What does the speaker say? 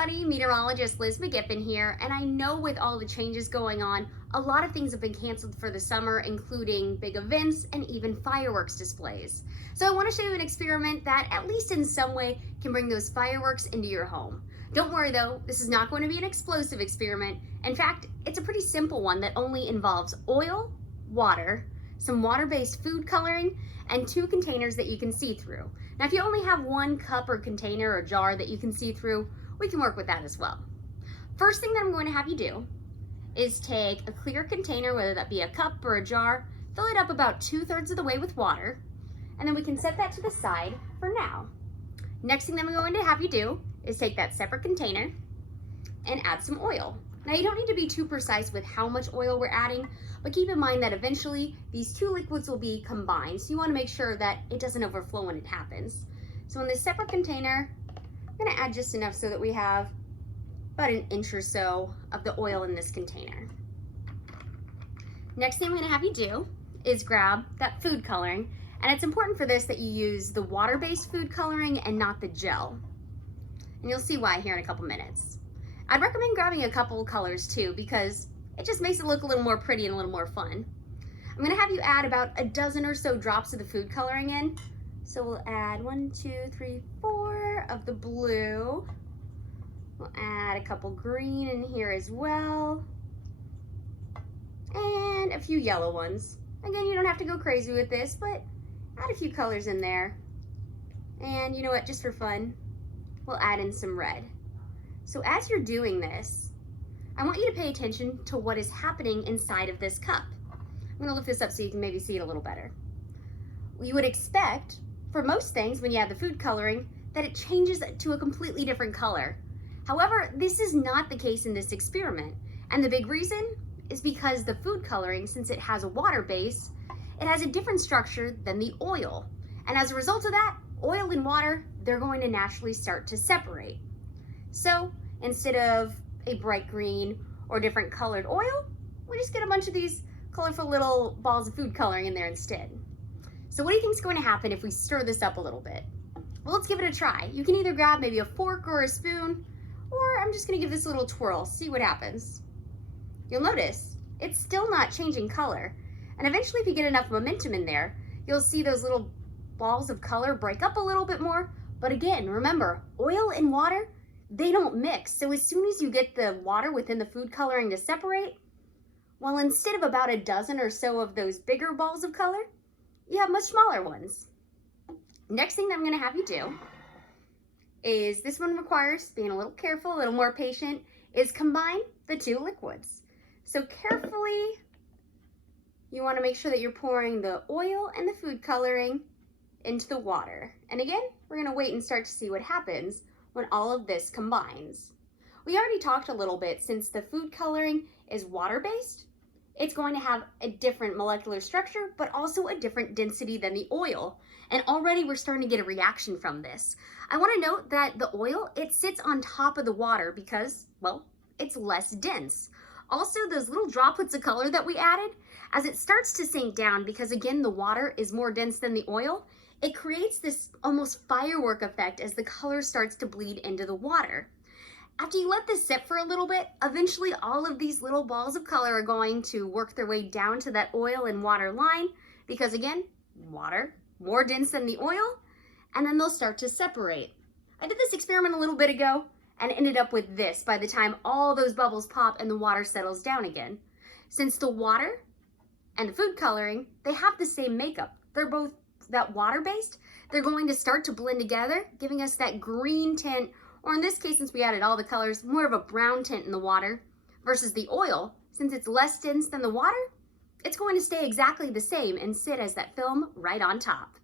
everybody, meteorologist Liz McGiffin here, and I know with all the changes going on, a lot of things have been canceled for the summer, including big events and even fireworks displays. So I want to show you an experiment that, at least in some way, can bring those fireworks into your home. Don't worry though, this is not going to be an explosive experiment. In fact, it's a pretty simple one that only involves oil, water, some water-based food coloring, and 2 containers that you can see through. Now, if you only have 1 cup or container or jar that you can see through, we can work with that as well. First thing that I'm going to have you do is take a clear container, whether that be a cup or a jar, fill it up about 2/3 of the way with water, and then we can set that to the side for now. Next thing that I'm going to have you do is take that separate container and add some oil. Now, you don't need to be too precise with how much oil we're adding, but keep in mind that eventually these 2 liquids will be combined, so you want to make sure that it doesn't overflow when it happens. So in this separate container, I'm going to add just enough so that we have about 1 inch or so of the oil in this container. Next thing I'm going to have you do is grab that food coloring, and it's important for this that you use the water-based food coloring and not the gel. And you'll see why here in a couple minutes. I'd recommend grabbing a couple colors too, because it just makes it look a little more pretty and a little more fun. I'm gonna have you add about a dozen or so drops of the food coloring in. So we'll add 1, 2, 3, 4 of the blue. We'll add a couple green in here as well. And a few yellow ones. Again, you don't have to go crazy with this, but add a few colors in there. And you know what, just for fun, we'll add in some red. So as you're doing this, I want you to pay attention to what is happening inside of this cup. I'm gonna lift this up so you can maybe see it a little better. You would expect, for most things, when you add the food coloring, that it changes to a completely different color. However, this is not the case in this experiment. And the big reason is because the food coloring, since it has a water base, it has a different structure than the oil. And as a result of that, oil and water, they're going to naturally start to separate. So instead of a bright green or different colored oil, we just get a bunch of these colorful little balls of food coloring in there instead. So what do you think is going to happen if we stir this up a little bit? Well, let's give it a try. You can either grab maybe a fork or a spoon, or I'm just going to give this a little twirl, see what happens. You'll notice it's still not changing color. And eventually, if you get enough momentum in there, you'll see those little balls of color break up a little bit more. But again, remember, oil and water, they don't mix. So as soon as you get the water within the food coloring to separate, well, instead of about a dozen or so of those bigger balls of color, you have much smaller ones. Next thing that I'm going to have you do is, this one requires being a little careful, a little more patient, is combine the 2 liquids. So carefully, you want to make sure that you're pouring the oil and the food coloring into the water. And again, we're going to wait and start to see what happens when all of this combines. We already talked a little bit, since the food coloring is water-based, it's going to have a different molecular structure, but also a different density than the oil. And already we're starting to get a reaction from this. I want to note that the oil, it sits on top of the water because, well, it's less dense. Also, those little droplets of color that we added, as it starts to sink down, because again, the water is more dense than the oil, it creates this almost firework effect as the color starts to bleed into the water. After you let this sit for a little bit, eventually all of these little balls of color are going to work their way down to that oil and water line, because again, water, more dense than the oil, and then they'll start to separate. I did this experiment a little bit ago and ended up with this by the time all those bubbles pop and the water settles down again. Since the water and the food coloring, they have the same makeup. They're both that water-based, they're going to start to blend together, giving us that green tint, or in this case, since we added all the colors, more of a brown tint in the water, versus the oil, since it's less dense than the water, it's going to stay exactly the same and sit as that film right on top.